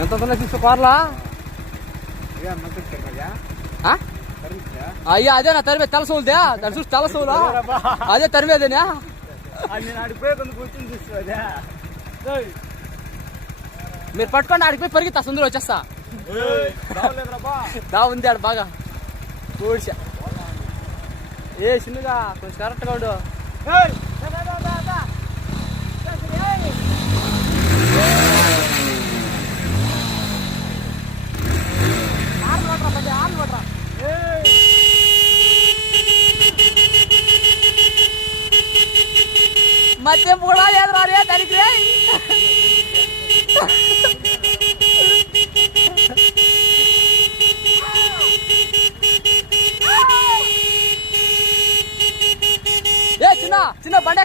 ఎంత తీసుకో కార్లా అయ్యా అదేనా తరిమే తెలసోలుదే దాన్ని చూసి తెలసోలా అదే తరిమేదేనా మీరు పట్టుకోండి ఆడికి పోయి పరిగెత్తా సుందరం వచ్చేస్తా దా ఉంది ఆడు బాగా కూర్చా ఏ చిన్నగా కొంచెం కరెక్ట్గా ఉండు మధ్య కూడా లేదు రే దానికి రే చిన్న చిన్న బండి